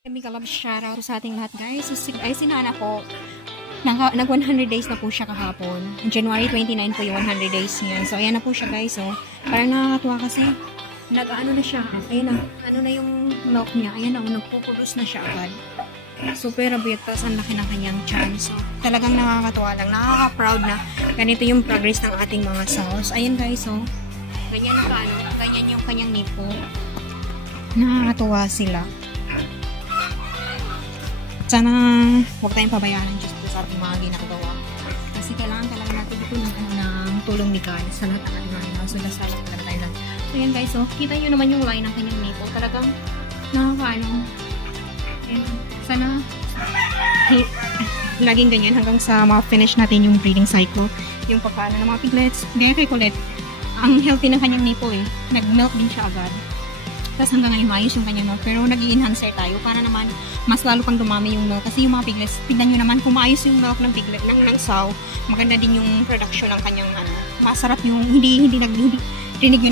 Kami kalab shoutout sa ating lahat guys. Si Nana po, nag 100 days na po siya kahapon. January 29 po yung 100 days niya. So ayan na po siya guys. So parang nakakatuwa kasi nag-ano na siya. Ayan na. Ano na yung milk niya. Ayan na. Nagpupulos na siya agad. Super abiyat. Tapos ang laki ng kanyang chan. So talagang nakakatuwa lang. Nakaka-proud na ganito yung progress ng ating mga sauce. Ayan guys. So ganyan na ano. Ganyan yung kanyang nipo. Nakakatuwa sila. Sana huwag tayong pabayaan just po sa ating mga ginagawa. Kasi kailangan talaga natin ito ng tulong ni God sa lahat ng ating mga so lasala talaga tayo lang. So yan guys, so kita nyo naman yung line ng kanyang nipple. Talagang nakakaano. Sana laging ganyan hanggang sa ma-finish natin yung breeding cycle. Yung papaano ng mga piglets. Hindi kay Colette. Ang healthy ng kanyang nipple eh. Nag-milk din siya agad. Tapos hanggang ngayon maayos yung kanyang milk. Pero nag-i-enhancer tayo para naman mas lalo pang dumami yung milk. Kasi yung mga piglets, tignan nyo naman kung maayos yung milk ng piglet, ng sow, maganda din yung production ng kanyang ano. Masarap yung, rinig nyo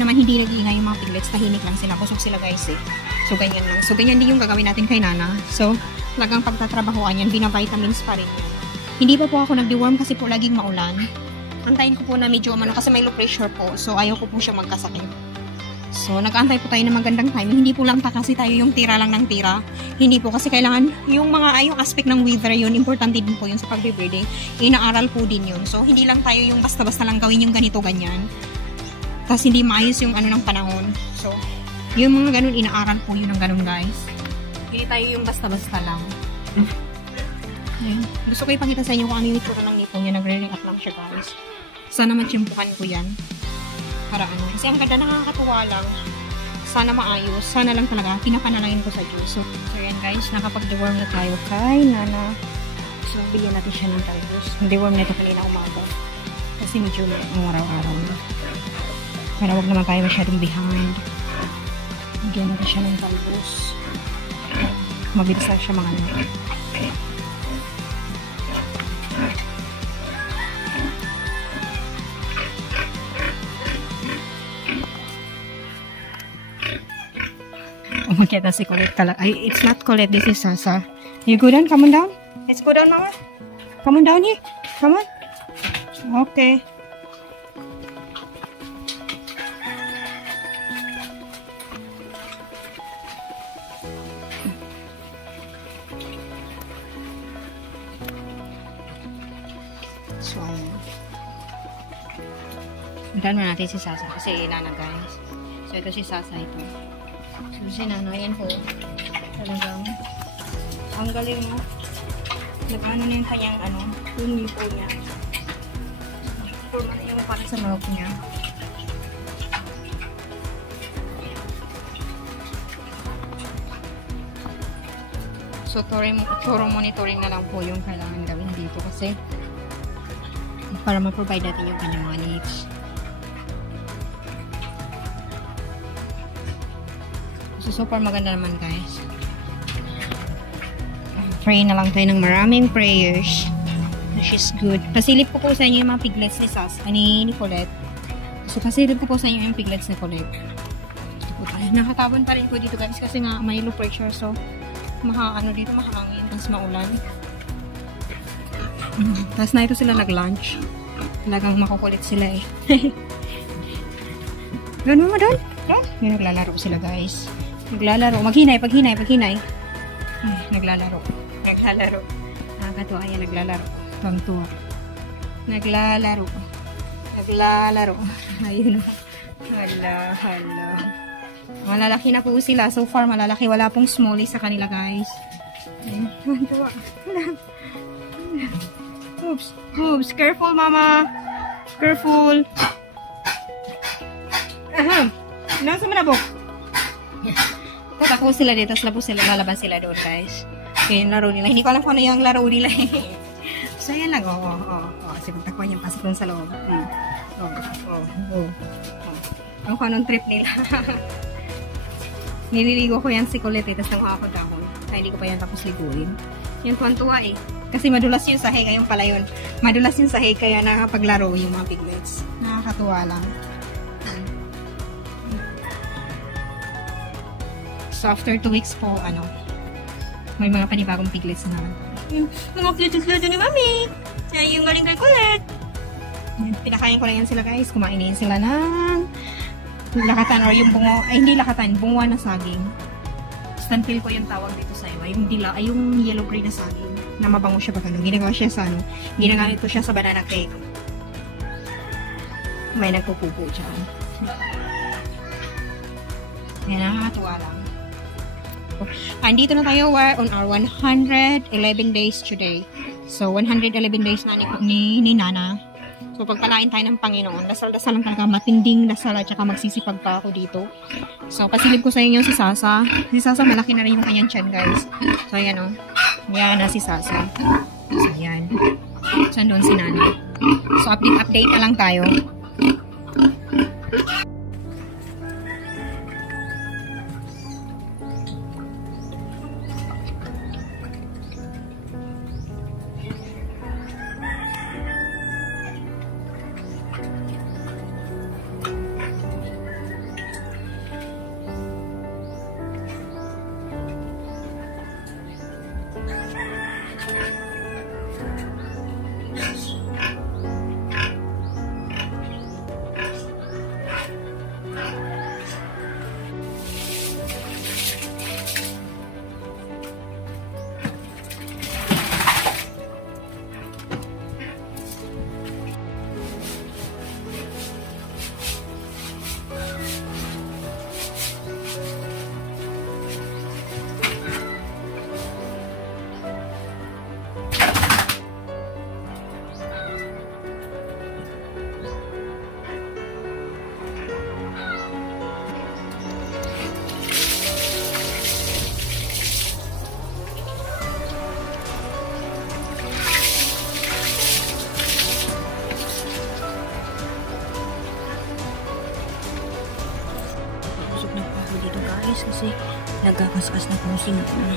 naman, hindi nag-iingay yung mga piglets. Tahimik lang sila. Busog sila guys eh. So ganyan lang. So ganyan din yung gagawin natin kay Nana. So talagang pagtatrabahoan yan, binavitamins pa rin yan. Hindi pa po ako nag-deworm kasi po laging maulan. Antayin ko po na medyo kasi may low pressure po. So ayaw ko po siya magkasakit. So, nag-aantay po tayo ng magandang time. Hindi po lang pa kasi tayo yung tira lang ng tira. Hindi po kasi kailangan yung yung aspect ng weather yun, importante din po yun sa pag-breeding. Inaaral po din yun. So, hindi lang tayo yung basta-basta lang gawin yung ganito, ganyan. Tapos, hindi maayos yung ano ng panahon. So, yung mga ganun, inaaral po yun ng ganun, guys. Hindi tayo yung basta-basta lang. Ayun. Gusto ko ipakita sa inyo kung ano yung itsura ng nipong niya. Nagre-react lang siya, guys. Sana matsimpukan ko yan. Para ano. Kasi ang ganda, nakakatuwa lang. Sana maayos. Sana lang talaga. Pinapanalangin ko sa Diyos. So yan guys. Nakapag-deworm na tayo kay Nana. So, bigyan natin siya ng talbos. Deworm na ito kanina umaga. Kasi medyo araw-araw na. Para wag naman tayo masyadong behind. Bigyan natin siya ng talbos. Mabilis lang siya mga ano. Makita si Colette talaga. Ay, it's not Colette. This is Sasa. You go down? Come on down. Let's go down, Mama. Come on down here. Come on. Okay. So, puntahan mo natin si Sasa kasi Nana guys. So, ito si Sasa ito. So, si Nana, yan po. Talagang, ang galing mo. Nag-ano na yung kanyang, yung nipo niya. Turma na yung para sa milk niya. So, thorough monitoring na lang po yung kailangan gawin dito kasi para ma-provide natin yung kanyang mga needs. So, super maganda naman guys. Pray na lang tayo ng maraming prayers. She's good. Pasilip ko po sa inyo yung mga piglets ni Sas, ni Colette. So, pasilip ko po sa inyo yung piglets ni Colette. Nakatabon pa rin po dito guys kasi nga may low pressure. So, dito makahangin. Tapos maulan. Tapos na ito sila nag-lunch. Talagang makukulit sila eh. Doon mo doon? Yung naglalaro sila guys. Naglalaro. Maghinay. Naglalaro. Nakakatuwa yan. Naglalaro. Tuwang-tuwa. Naglalaro. Ayun. Hala. Malalaki na po sila. So far, malalaki. Wala pong smallie sa kanila, guys. Ayun. Tuwang-tuwa. Oops. Careful, mama. Careful. Nasa manabok. Tatakbo sila dito, tapos lalabas sila doon guys. Okay, yung laro nila. Hindi ko alam kung ano yung laro nila. So, yan lang. Kasi pagtakpan yung pasok doon sa loob. Ang kung anong trip nila. Nililigo ko yan si Colette, tapos nang ako dahon. Kaya hindi ko pa yan tapos liguin. Yan tuwan-tuwa eh. Kasi madulas yung sahig, ayun pala yun. Madulas yung sahig, kaya nakapaglaro yung mga piglets. Nakakatuwa lang. So, after 2 weeks po, may mga panibagong piglets na naman. Yung mga cute ni Mami. Yung galing kay Colette. Pinakain ko lang yan sila guys. Kumain din sila ng lakatan or yung bungo, ay hindi lakatan, bungo na saging. Stantil ko yung tawag dito sa iba. Yung dila, ay yung yellow green na saging na mabango siya pag ano. Ginagawa siya sa ano, ginagamit ko siya sa banana cake. May nagpupupo dyan. Yan, nakakatuwa lang. Andito na tayo, we're on our 111 days today. So, 111 days na ni Nana. So, pagpalain tayo ng Panginoon. Dasal-dasal lang talaga, matinding dasal at saka magsisipag pa ako dito. So, pasilip ko sa inyo si Sasa. Si Sasa, malaki na rin yung kanyang tiyan, guys. So, ayan o. Yan na si Sasa. So, ayan. So, doon si Nana. So, update na lang tayo. Kasi nagkakaskas na po si Nana.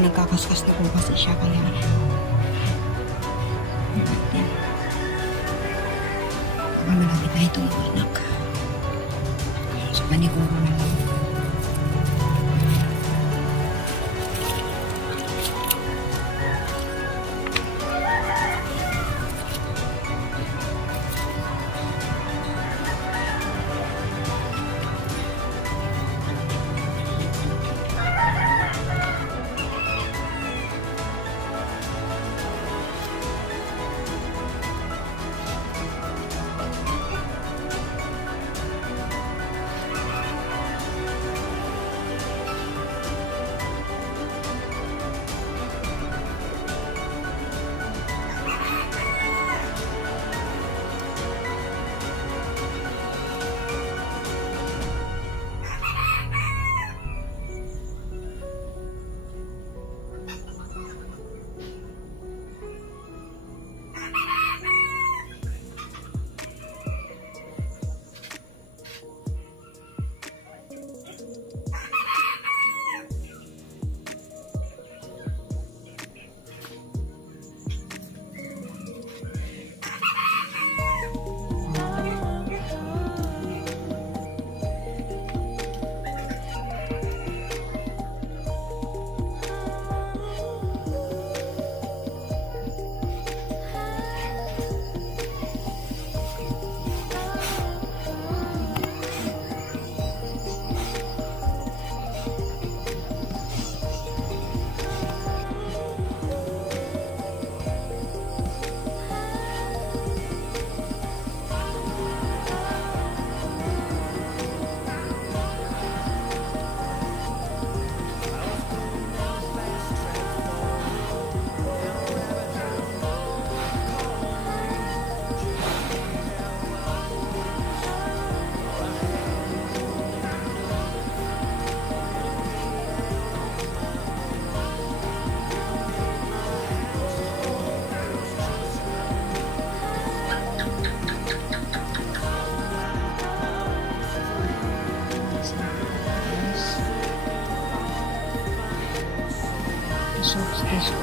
Nagkakaskas na po kasi siya kaya malapit na itong anak. So, paniguro na lang.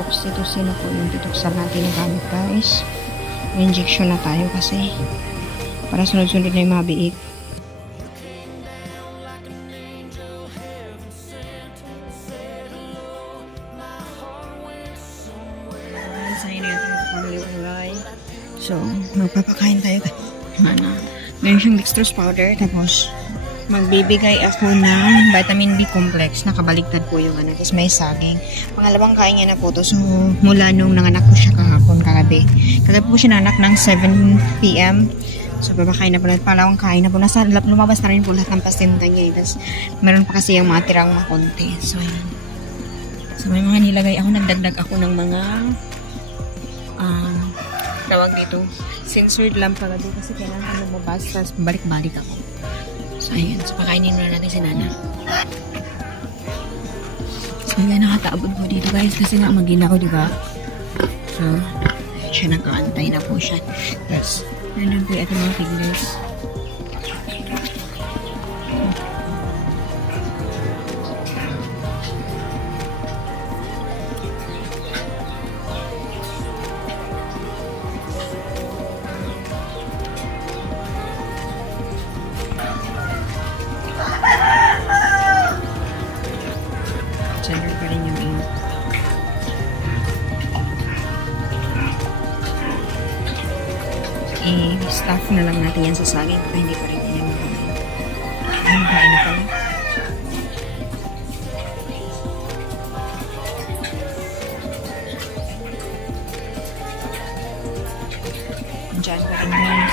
Oxytocin na po yung tituksal natin na gamit guys. May injection na tayo kasi para sunod-sunod na yung mga biik. Kanina yung pinapamilay. So, magpapakain tayo. Meron siyang dextrose powder. Tapos, magbibigay ako ng vitamin B complex. Nakabaligtad po yung ano. Tapos may saging. Pangalawang kain niya na po to. So, mula nung nanganak ko siya kahapon, kagabi. Kagabi po siya nanganak ng 7 p.m. So, babakain na po lahat. Pangalawang kain na po. Lumabas na rin po lahat ng pasinta niya. Tapos, meron pa kasi yung mga tirang makunti. So, ayan. So, may mga nilagay ako. Nagdagdag ako ng mga tawag dito. Censored lang kagabi kasi kailangan lumabas. Tapos, balik-balik ako. So, ayan. So, pakainin muna natin si Nana. So, ayan. Nakataabot po dito, guys. Kasi nga, magina ko, diba? So, siya nakaantay na po siya. Tapos, nandun po yung ating mga figures. Gender pa rin yung ino. I-stuff na lang natin yan sa saging kaya hindi pa rin yan makakain. Ang kain na pala. Diyan pa rin yan.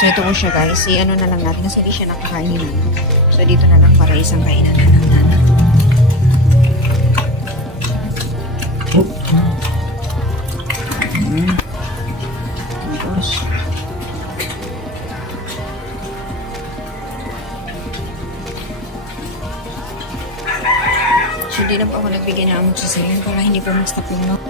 So ito po siya, guys. I-ano na lang natin kasi hindi siya nakakain ni Nana. So, dito na lang para isang kainan na ng Nana. Tapos, so, di na po ako nagbigay na amok sa sayan para hindi po mag-stop yung milk.